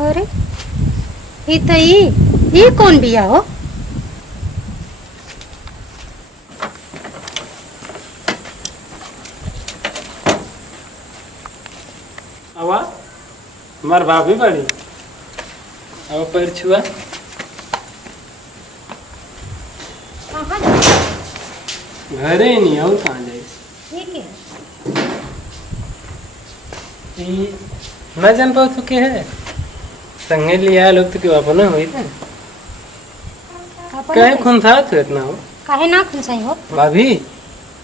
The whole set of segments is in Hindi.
अरे ये कौन बिया हो? आवा हमार भाभी बड़ी अब पैर छुआ घरे ही नहीं और कहाँ जाए न जान पाओ तो क्या है संगे लिया लोग तो क्यों अपना हुई थे कहे खुनसात हो इतना हो काहे ना खुनसाई हो? भाभी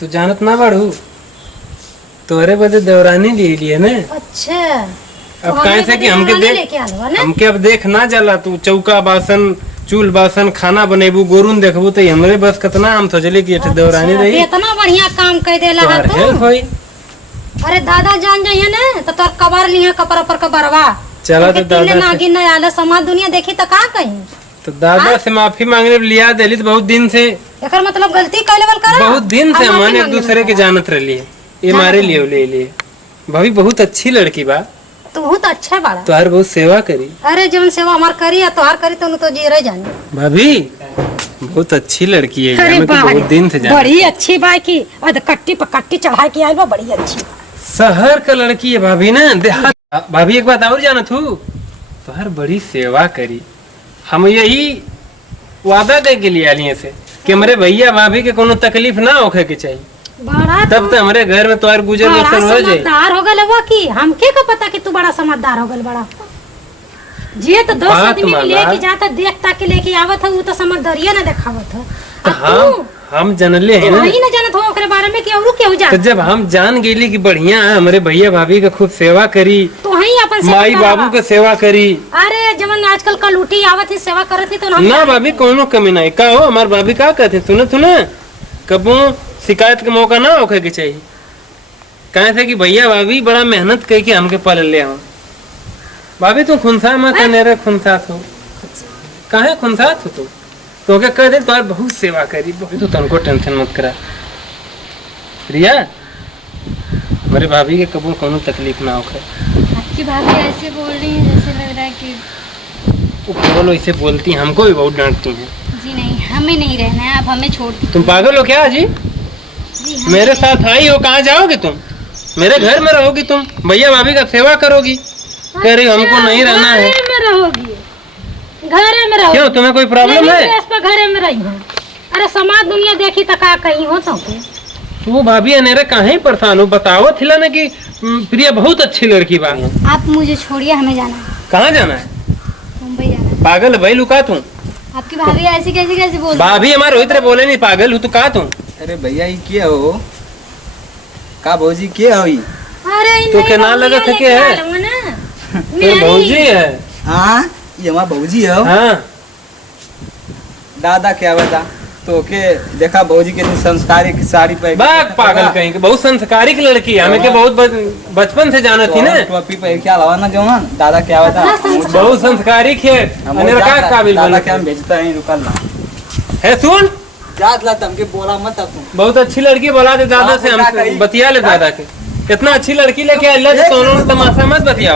तू जानत ना बढ़ू तोरे बदे देवरानी ले लिए ने। अच्छा अब कहे से कि हमके अब देख ना जाला तू चौका बासन चूल बासन खाना बनेबू गोरुन देखबू तो हमरे बस कितना हम सोचले कि एठे देवरानी रही इतना बढ़िया काम कर देला है तू। हेल्प होई। अरे दादा जान जाइए ना तो तोर कबर लिया कपर पर कबरवा चला तो दादा नागिन न आले समाज दुनिया देखी तो का कहीं तो दादा से माफी मांगने लिया दिली तो बहुत दिन से एकर मतलब गलती कैले बल कर बहुत दिन से हम एक दूसरे के जानत रही ये मारे लिए ले लिए भाभी बहुत अच्छी लड़की बा तू बहुत अच्छा बाड़ा तोहार बहुत सेवा करी। अरे जीवन सेवा हमार करी या तोहार करी तो जी रह जाने भाभी बहुत अच्छी लड़की है अरे बहुत दिन से बड़ी अच्छी बाई की कट्टी पर कट्टी चढ़ा के आई बा बड़ी अच्छी शहर का लड़की है भाभी ना देहात। भाभी एक बात और जाना तू तोहार बड़ी सेवा करी हम यही वादा दे के लिए आलिए से कि हमारे भैया भाभी के कोनो तकलीफ ना होखे के चाहिए तब तो हमारे घर में तुम्हारे गुजर बसर हो जाए। समझदार हो गल वो की हमके का पता कि तू बड़ा समझदार हो गल बड़ा जे तो दोस्त आदमी लेके जाता देखता के लेके आवत है वो तो समझदारिया ना दिखावत है। तो हम जानले हैं ना नहीं ना जानत हो ओकरे बारे में कि औरो केहू जान तो जब हम जान गेली कि बढ़िया हमारे भैया भाभी का खूब सेवा करी तो वही अपन माई बाबू के सेवा करी। अरे जवन आजकल का लूटी आवत है सेवा करत है तो ना भाभी कोनो कमी नहीं का हो हमारे भाभी का कहते सुने कबो शिकायत के मौका ना होखे के चाहिए कहे थे कि भैया भाभी बड़ा मेहनत करके हमके पाल ले आओ। भाभी तू खुनसा मत मेरे खुनसात हो कहे खुनसात हो तू तो क्या कह दे तो बहुत सेवा करी तू तुमको टेंशन मत करा रिया मेरे भाभी के कबूल कोनो तकलीफ ना होखे। आपकी भाभी ऐसे बोल रही है जैसे लग रहा है कि बोलो ऐसे बोलती हमको भी बहुत डांटती हैं। जी नहीं हमें नहीं रहना है आप हमें छोड़ दीजिए। तुम पागल हो क्या जी मेरे साथ आई हो कहाँ जाओगे तुम मेरे घर में रहोगी तुम भैया भाभी का सेवा करोगी कह रही हमको नहीं रहना है घरे में रहो क्यों तुम्हें कोई प्रॉब्लम है? घरे में रही हूँ। अरे समाज दुनिया देखी तो का कहीं हो तू भाभी अनेरे कहीं परेशान हो बताओ थिला ना कि प्रिया बहुत अच्छी लड़की बा। आप मुझे छोड़िए हमें जाना है। कहाँ जाना है? मुंबई जाना है। पागल भाई लुका तू आपकी भाभी ऐसी कैसे बोल भाभी हमारे रोहित रे बोले नहीं पागल हूँ तू कहा तू। अरे भैया ये क्या हो का भौजी क्या हुई? अरे तो क्या ना लगा था क्या है भौजी है। हाँ ये हमारा भौजी है। हाँ दादा क्या बता तो के देखा भौजी के संस्कारिक साड़ी पहन बाग पागल कहीं के बहुत संस्कारिक लड़की है हमें के बहुत बचपन से जाना थी ना टोपी पहन क्या लगा ना जवान दादा क्या बता बहुत संस्कारिक है अनेर का काबिल दादा क्या भेजता है रुकल ना है सुन जात ला तुमके बोला मत अब बहुत अच्छी लड़की बोला दे दादा से हम बतिया ले दादा के कितना अच्छी लड़की लेके अल्लाह दोनों तमाशा मत बतिया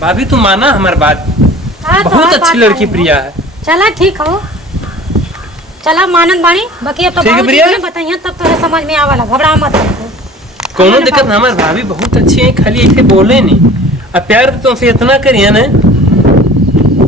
भाभी तू माना हमारी बात बहुत अच्छी लड़की प्रिया है। चला ठीक हो चला मानन बाणी बाकी अब तो बताइए तब तो समझ में आवाला घबरा मत कोनो दिक्कत ना हमारी भाभी बहुत अच्छी है खाली ऐसे बोले नहीं अब प्यार तो तुमसे इतना करिए ना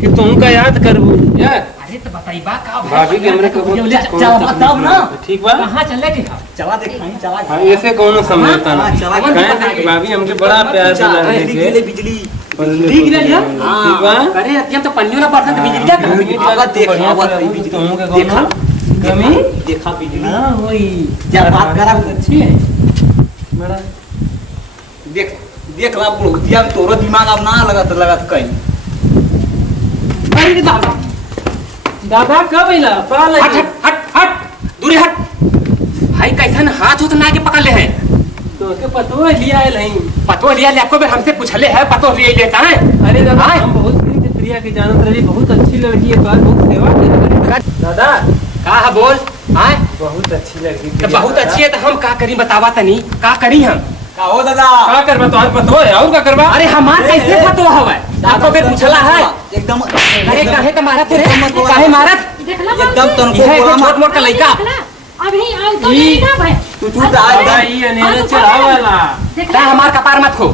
कि तुम का याद करबू यार। अरे तो बताई बा का भाभी के हमरे कबूल चला बताओ ना ठीक बा कहां चले के चला दिखाई चला हां ऐसे कोनो समझता ना कहे थे कि भाभी हमके बड़ा प्यार दिला बिजली बिजली ठीक है लिया ठीक बा अरे अब तो पन्नियों ना परसेंट बिजली क्या बाबा देख बाबा बिजली तुमके कोनो कमी देखा बिजली हां होई क्या बात करा अच्छी है बड़ा देख देख ला बुढ़िया में तोरो दिमाग अब ना लगत कहीं। अरे दादा दादा कब आइला पाल हट हट हट हट दूरी हट भाई कैसा ना हाथ उतना के पकड़ ले है तो के पतो लिया है नहीं पतो लिया ले आपको हमसे पूछले है पतो लिए लेता है। अरे दादा हम बहुत दिन से प्रिया की जानत रही बहुत अच्छी लड़की है तो बहुत सेवा कर दादा का है बोल हां बहुत अच्छी लड़की तो बहुत अच्छी है तो हम का करी बतावा तनी का करी हम का हो दादा का करबा तो हाथ पतो है और का करबा अरे हमार कैसे पतो हवे आपको फिर पूछला है एकदम अरे काहे का मारत रे काहे मारत देखला एकदम तनको यह बोला छोट मोट का लइका अभी आओ तो नहीं ना भाई तू चुप रह भाई अनेरे चढ़ावाला ता हमार कपार मत हो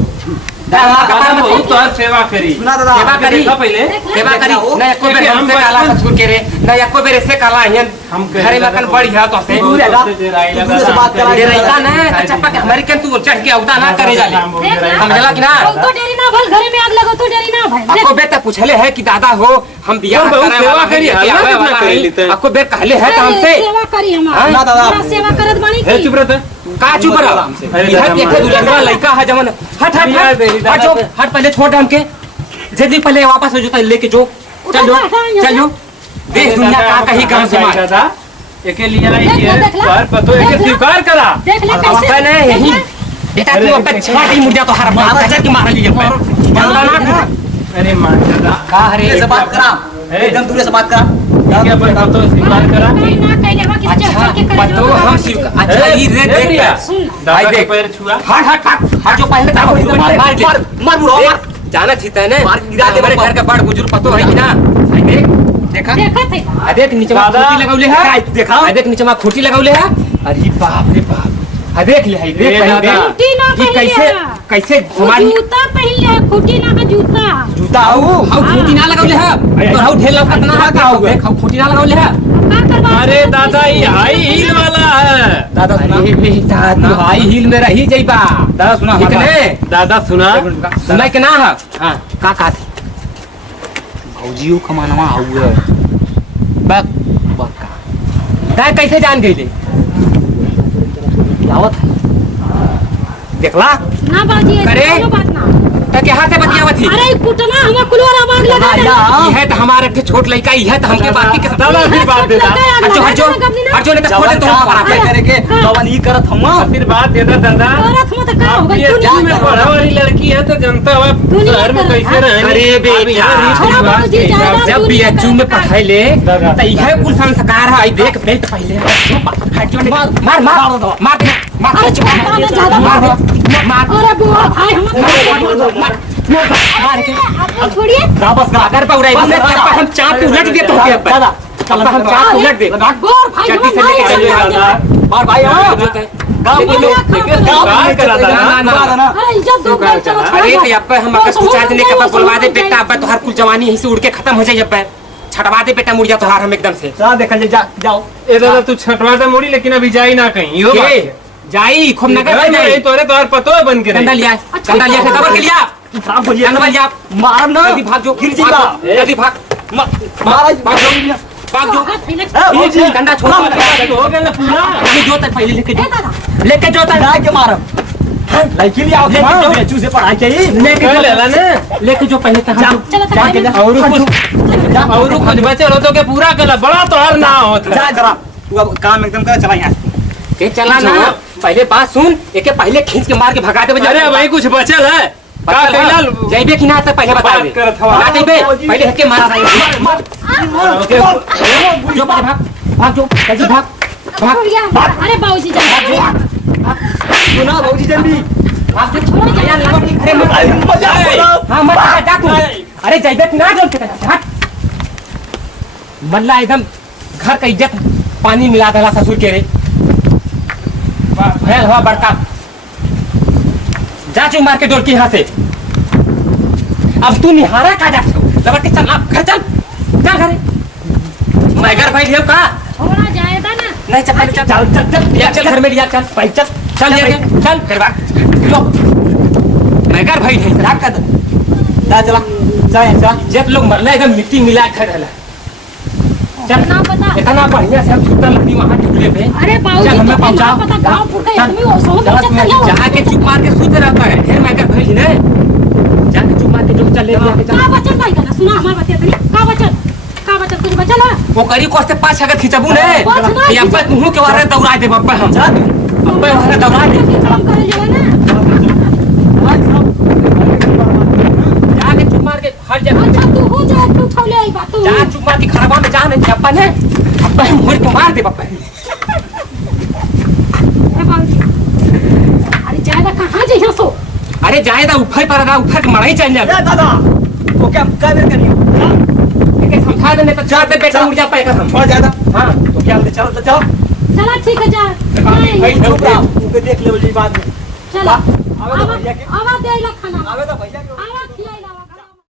ता हमार कपार मत हो तो आज सेवा करी सुना दादा सेवा करी देखा पहले सेवा करी ना एको बेर हमसे काला ससुर के रे ना एको बेर से काला हियन हम घरे में कन बड़ी है तो से दूर है ना दूर से बात करा दे रहता ना तो चप्पा के हमारी कन तू चढ़ के औता ना करे जाले समझला कि ना तो डेरी ना भल घरे में आग लगो तो डेरी ना भाई आपको बेर तक पूछले है कि दादा हो हम बियाह बहुत करे सेवा वाला करी, करी हल्ला कितना करे लेते? आपको बेर कहले है तो हमसे सेवा करी हाँ? हमारा ना दादा। बड़ा सेवा करत बानी है की चुप रहता का चुप रहो अरे यह दादा, देखे दुलड़वा लड़का है जवन हट हट यार हट मेरी हट दादा जो पे- हट पहले छोड़ हमके जल्दी पहले वापस हो जाता लेके जो चलो चलो देश दुनिया का कहीं गांव समाज दादा एके लिए आई देख लो, है देख लो। पर पतो एके देख लो। स्वीकार करा देख ले अब कैसे अपने यही बेटा तू अपन छाती मुर्जा तो हर बार गजर की मार लीजिए पर बंदा ना अरे मान दादा का दूर रे से बात करा एकदम दूर से बात करा क्या पर पतो स्वीकार करा नहीं ना कहले बा किसी अच्छा चढ़ के करे पतो हम स्वीकार अच्छा ये रे देख प्रिया, सुन दादा के देख। पैर छुआ हट हट हट हट जो पहले था मार मार मार बुढ़ो मार जाना छीता है ना मार गिरा दे हमारे बाबा। घर का बड़ बुजुर्ग पतो है कि ना भाई देख देखा देखा थे आ देख नीचे में दादा, खूंटी लगौले है देखा? आ देख नीचे में खूंटी लगौले है अरे बाप रे बाप आ देख ले है देख ए पहले दादा। देख खूंटी ना कि पहन कैसे लिया। कैसे वो हमारी जूता पहन ले खूंटी ना का जूता जूता हो हाउ खूंटी ना लगौले है तो हाउ ढेर लौकत ना है का देख हाउ खूंटी ना लगौले है का करवा अरे दादा ये हाई हील वाला है दादा सुना अरे बेटा तू हाई हील में रही जइबा दादा सुना ठीक ने दादा सुना सुनाई के ना है हां का थी भौजियो कमानवा आउए बक बका ता कैसे जान गई ले आवत देखला ना बाजी अरे। ऐसे कोनो बात ना ता के हाथ से बतियावत थी अरे कुटना हम कुलवर आवाज लगा दे यह तो हमारे के छोट लड़का यह तो हमके बाकी के दादा फिर बात दे दा हट जो ने छोटे तो बात करे के जवन ई करत हम फिर बात दे दा दादा औरत में तो का अब होगा ये तू स्कूल नहीं में पढ़ा वाली लड़की है तो जनता अब दुनिया शहर में कर- कैसे रहे अरे बेटा। छोड़ा बाबूजी, ज्यादा जब दूर भी नहीं अचू में करना। पढ़ाई ले दादा। तो यह कुल संस्कार है देख बेल्ट पहले हट जो ने मार मार मार दे मार अरे छोड़ दादा, ज्यादा मार मार दे मार अरे बुआ भाई हम मार के आप छोड़िए बस अगर पौराई हम चाप उलट दे तो के दादा अब हम चाप उलट दे गोर भाई जल्दी से हम लेके नहीं चलिए समझाते। मार भाई हां गांव लेकिन में स्वीकार करा दादा ना। अरे इज्जत दो भाई चलो छोड़ अरे भाई। तो अब हम अगर पूछा देने के बाद बुलवा दे बेटा अब तो हर कुल जवानी यहीं से उड़ के खत्म हो जाए अब छटवा दे बेटा मुड़िया तो हार हम एकदम से जा देखल जाओ ए दादा तू छटवा दे मुड़ी लेकिन अभी जाई ना कहीं यो बात के है। जाई खूब नगर घर में जाई रही तोरे तो और पतो है बन के डंडा रही लिया डंडा लिया से दबर के लिया खराब हो डंडा लिया मार ना जल्दी भाग जो गिर जीगा जल्दी भाग महाराज भाग जो भाग जो हाथ फैले। भौजी डंडा छोड़ हो गया ना पूरा लेके जो तक पहले लेके ए जो दादा लेके जो तक जा के मारब लड़की ले आओ लेके जाओ। बेचू से पढ़ाई के ही लेके कर जो लेला ना लेके जो पहले तक चलो जा के जा और कुछ बचे हो तो के पूरा कला बड़ा तो हर ना होता जा जरा तू अब काम एकदम कर चला यहाँ के चला ना पहले बात सुन एके पहले खींच के मार के भगा दे अरे भाई कुछ बचल है का कैला जइबे कि ना तो पहले बता दे बात करत हवा। ना जइबे पहले हके मारा ओके जो पहले भाग भाग जो जल्दी भाग भाग अरे बाबूजी जा सुना भौजी जल्दी भाग जो छोड़ दे यार अरे मत अरे मजा हां मत जा तू अरे जइबे कि ना जो हट मल्ला एकदम घर का इज्जत पानी मिला देला ससुर के रे भयल हुआ बड़का जा चू मार के डोल के यहाँ से अब तू निहारा का जा लबट के चल आप घर चल चल घर मैं घर बैठ गया का छोड़ा जाएगा ना नहीं चल पहले चल चल चल चल या चल घर में लिया चल भाई चल चल ये चल फिर बात लो मैं घर बैठ है रात का जा चला जा यहाँ चला जब लोग मरना एकदम मिट्टी मिला कर रहला चल ना पता इतना बढ़िया से हम सुतल लकड़ी वहां टिकले पे अरे बाबूजी चल, हमें तो पहुंचा। ना पता गांव पुर का चल। आदमी वो सो चल, बच्चा तक जहाँ के चुप मार के सूत रहता है फिर मैं कर भेज ने जाके चुप मार के जो चल ले लिया के चल का बचल भाई का सुना हमार बतिया तनी का बचल कुछ बचल है वो करी कोस्ते पाँच अगर खिंचबू ने पाँच ना ये अब्बा तुहू के वारे दौड़ा दे अब्बा हम जा अब्बा वारे दौड़ा दे काम करे जाए ना जाके चुप मार के हट जा अच्छा तू हो जाए तू ठौले आई बात तू जा चुप मार के खराबा में जा नहीं अब्बा ने अब्बा हम मुड़ के मार दे अब्बा ए बाबूजी अरे ज्यादा कहां जे अरे जाए दा उफर पर दा उफर के मड़ई चल जा ए दादा तो क्या क्या बेर करियो के समझा देने तो चार दे बेटा मुर्जा पे कर हम छोड़ ज्यादा हां तो क्या बोलते चलो चलो चला ठीक है जा भाई चुप रहो उनके देख ले वाली बात में चला आवे तो भैया के आवा दे ला खाना आवे तो भैया के आवा